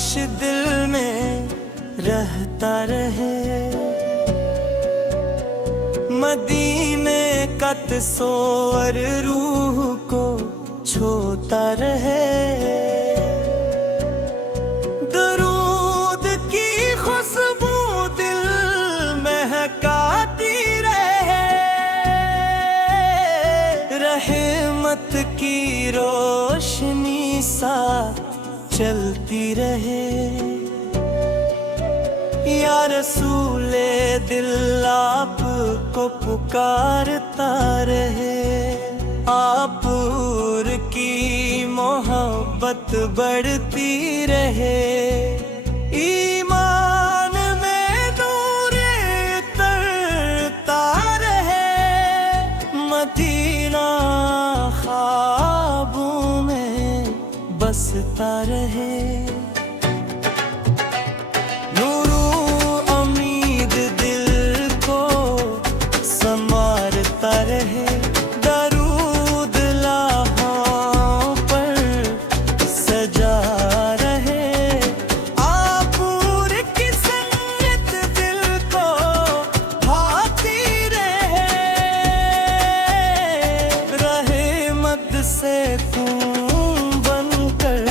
ख्वाहिश दिल में रहता रहे, मदीने का तस्वर रूह को छोता रहे। दरूद की खुशबू दिल महकाती रहे, रहमत की रोशनी साथ चलती रहे। या रसूले दिल आपको पुकारता रहे, आप की मोहब्बत बढ़ती रहे। ईमान में नूर उतरता रहे, मदीना ख्वाबों में बसता रहे। रहे दरूद लाहों पर सजा रहे, आपूर की संगत दिल को भाती रहे। रहमत से खून बनकर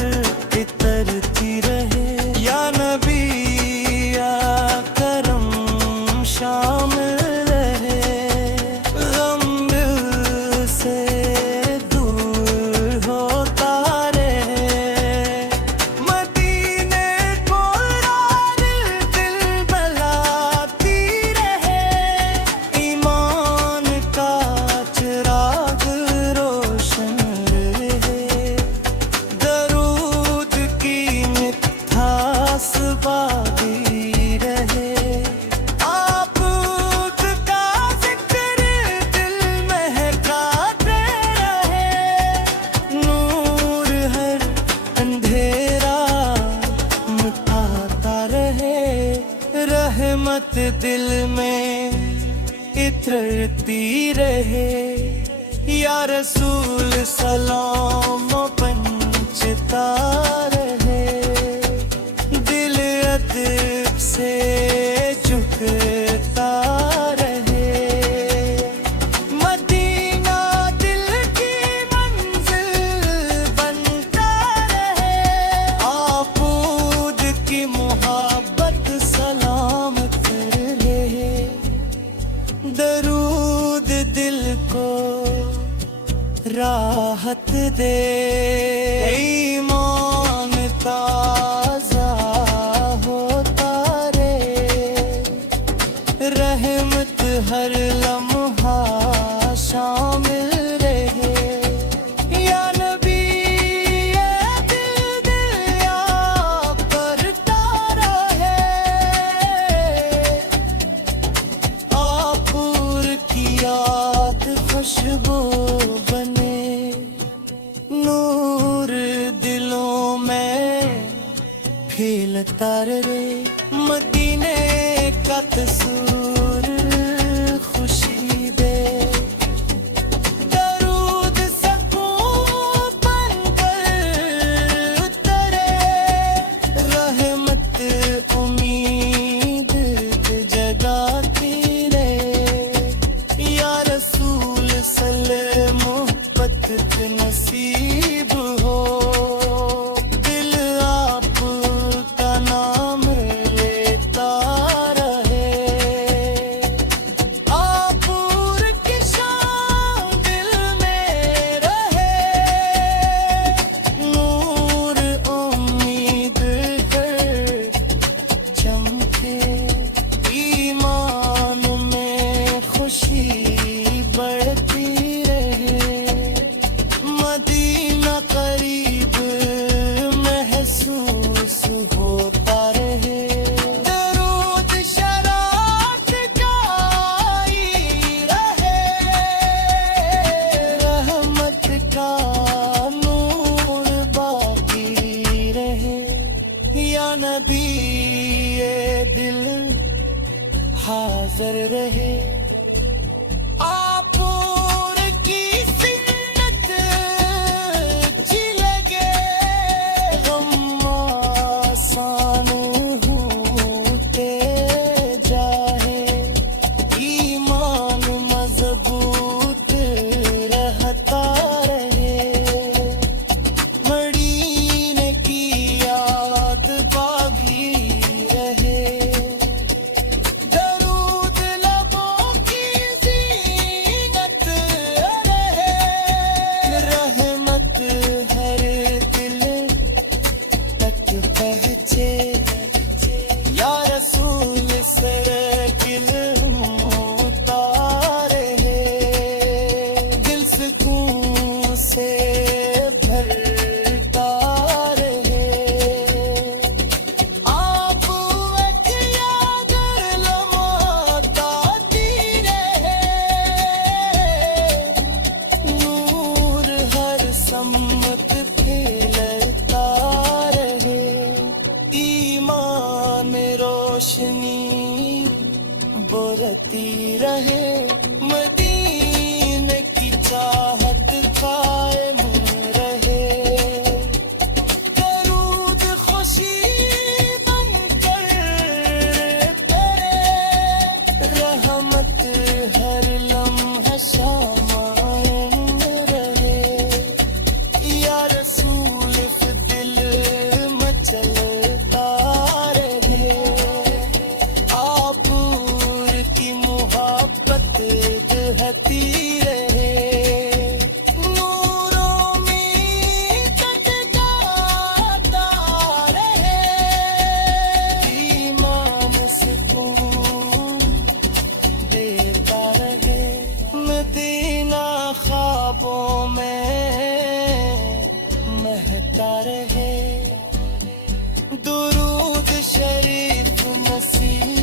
इतरती रहे। या नबी या करम शामिल रहमत दिल में इतरती रहे। या रसूल सलाम पंचता रहे, दिल अदब से झुकता रहे। मदीना दिल की मंजिल बनता रहे, आपूद की मोहब्बत सलामत रहे। दरूद दिल को राहत दे, ईमान ताज़ा होता रे। रहमत हर लम्हा शामिल रहे। या नबी ये दिल याद करता रहे, आपूर की याद खुशबू बने। नूर दिलों में फैलता रहे, मदीने का तस्वीर खुशी दे। दरूद सकून बनकर उतरे, रहमत उम्मीद जगाती रहे। या रसूल सल्लल्लाहु मोहब्बत नसीब हो, दिल आपका नाम लेता रहे। आपूर की शान दिल में रहे, नूर उम्मीद कर चमके। ईमान में खुशी बढ़ती रहे, मदीना करीब महसूस होता रहे। दरूद शरात गाई रहे, रहमत का नूर बाकी रहे। या नबी ये दिल हाजिर रहे, आपूर की सिन्नत जी लगे। गम आसान रोशनी बरती रहे, मदीने की चाहत कायम रहे। दरूद खुशी बनकर तेरे, रहमत हर लम्हा शामाएं रहे। या रसूल इस दिल मचलता रहे, आपूर की मोहब्बत दहती रहे। नूरों में जगजाता रहे, ईमान सुकून देता रहे। मदीना ख्वाबों में महकता रहे, दुरूद शरीफ नसीब